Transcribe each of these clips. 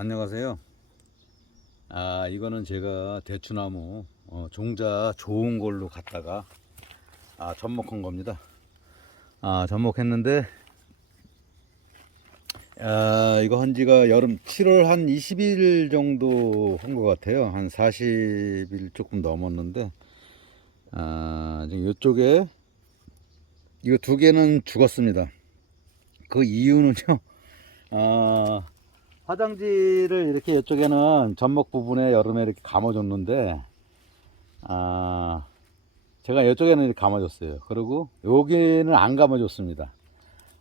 안녕하세요. 아, 이거는 제가 대추나무 어, 종자 좋은 걸로 갖다가 아, 접목한 겁니다. 아, 접목했는데 아, 이거 한 지가 여름 7월 한 20일 정도 한 것 같아요. 한 40일 조금 넘었는데 아, 지금 이쪽에 이거 두 개는 죽었습니다. 그 이유는요. 아, 화장지를 이렇게 이쪽에는 전목 부분에 여름에 이렇게 감아줬는데, 아, 제가 이쪽에는 감아줬어요. 그리고 여기는 안 감아줬습니다.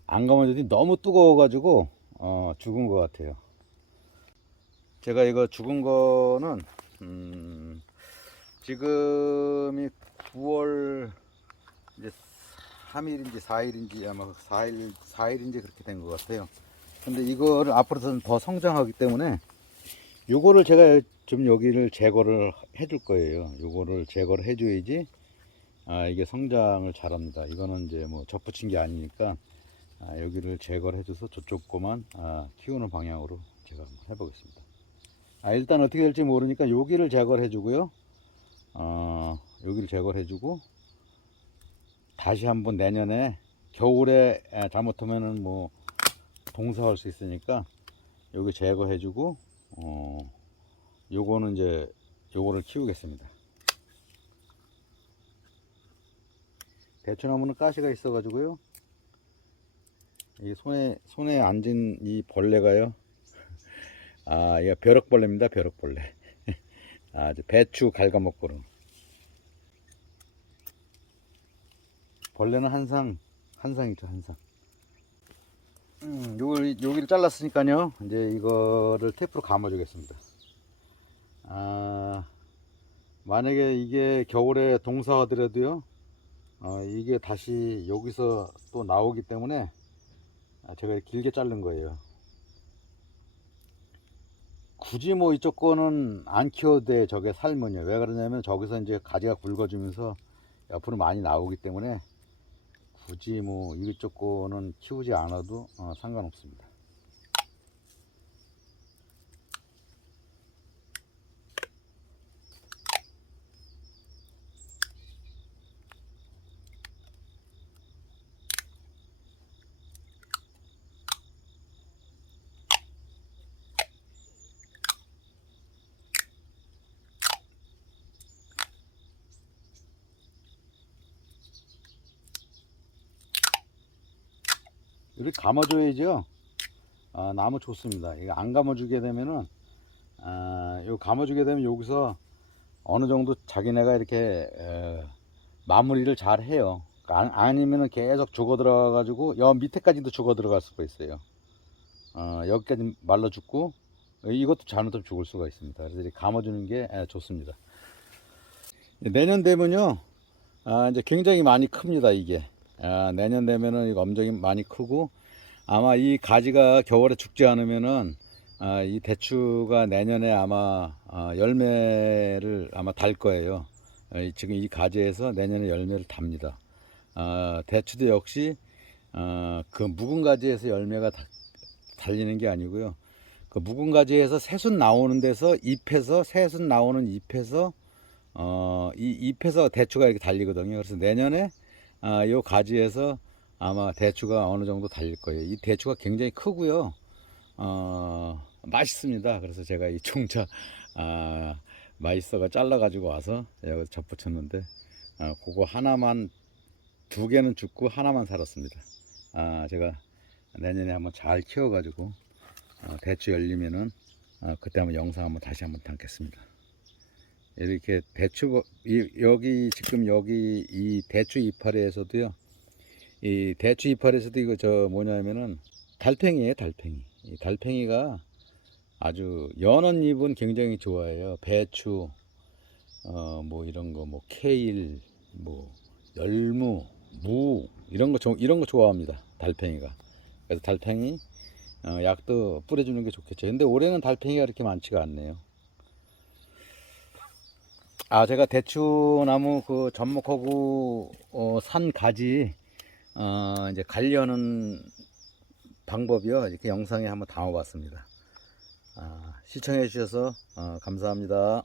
안 감아줬더니 너무 뜨거워 가지고, 어, 죽은 것 같아요. 제가 이거 죽은 거는, 음, 지금이 9월 이제 3일인지 4일인지 아마 4일, 4일인지 그렇게 된 것 같아요. 근데 이거를 앞으로는 더 성장하기 때문에 요거를 제가 좀 여기를 제거를 해줄 거예요. 요거를 제거를 해줘야지 아 이게 성장을 잘합니다. 이거는 이제 뭐 접붙인 게 아니니까 아, 여기를 제거를 해줘서 저쪽 거만 아, 키우는 방향으로 제가 한번 해보겠습니다. 아 일단 어떻게 될지 모르니까 여기를 제거를 해주고요. 어, 여기를 제거를 해주고 다시 한번 내년에 겨울에 아, 잘못하면은 뭐 동사할 수 있으니까 여기 제거해주고 어 요거는 이제 요거를 키우겠습니다. 대추나무는 가시가 있어가지고요. 이 손에 손에 앉은 이 벌레가요. 아, 이거 벼락벌레입니다. 벼락벌레. 아, 저 배추 갉아먹고는 벌레는 한상 한상 있죠 한상. 음, 요걸, 여기를 잘랐으니까요. 이제 이거를 테이프로 감아주겠습니다. 아, 만약에 이게 겨울에 동사하더라도요, 어, 이게 다시 여기서 또 나오기 때문에 아, 제가 길게 자른 거예요. 굳이 뭐 이쪽 거는 안 키워도 돼. 저게 살면요. 왜 그러냐면 저기서 이제 가지가 굵어지면서 옆으로 많이 나오기 때문에 굳이 뭐 거는 키우지 않아도 어, 상관없습니다. 이렇게 감아줘야죠. 아, 나무 좋습니다. 이거 안 감아주게 되면은, 아, 요 감아주게 되면 여기서 어느 정도 자기네가 이렇게, 에, 마무리를 잘 해요. 그러니까 아, 니면은 계속 죽어 들어가 가지고, 여 밑에까지도 죽어 들어갈 수가 있어요. 어, 여기까지 말라 죽고, 이것도 잘못하면 죽을 수가 있습니다. 그래서 감아주는 게 에, 좋습니다. 내년 되면요, 아, 이제 굉장히 많이 큽니다, 이게. 아, 내년 되면은 엄청이 많이 크고 아마 이 가지가 겨울에 죽지 않으면은 아, 이 대추가 내년에 아마 아, 열매를 아마 달 거예요. 아, 이- 지금 이 가지에서 내년에 열매를 답니다. 아, 대추도 역시 아, 그 묵은 가지에서 열매가 다- 달리는 게 아니고요. 그 묵은 가지에서 새순 나오는 데서 잎에서 새순 나오는 잎에서 어, 이 잎에서 대추가 이렇게 달리거든요. 그래서 내년에 아, 요 가지에서 아마 대추가 어느 정도 달릴 거예요. 이 대추가 굉장히 크고요. 어, 맛있습니다. 그래서 제가 이 총자, 아, 맛있어가 잘라 가지고 와서 여기 접붙였는데, 아, 그거 하나만, 두 개는 죽고 하나만 살았습니다. 아, 제가 내년에 한번 잘 키워 가지고, 아, 대추 열리면은, 아, 그때 한번 영상 한번 다시 한번 담겠습니다. 이렇게 대추 이, 여기 지금 여기 이 대추 이파리에서도요. 이 대추 이파리에서도 이거 저 뭐냐면은 달팽이에요, 달팽이. 이 달팽이가 아주 연한 잎은 굉장히 좋아해요. 배추 어 뭐 이런 거 뭐 케일 뭐 열무 무 이런 거 조- 이런 거 좋아합니다. 달팽이가. 그래서 달팽이 어, 약도 뿌려주는 게 좋겠죠. 근데 올해는 달팽이가 그렇게 많지가 않네요. 아, 제가 대추나무 그 접목하고 어, 산 가지 어, 이제 관리하는 방법이요. 이렇게 영상에 한번 담아봤습니다. 아, 시청해 주셔서 어, 감사합니다.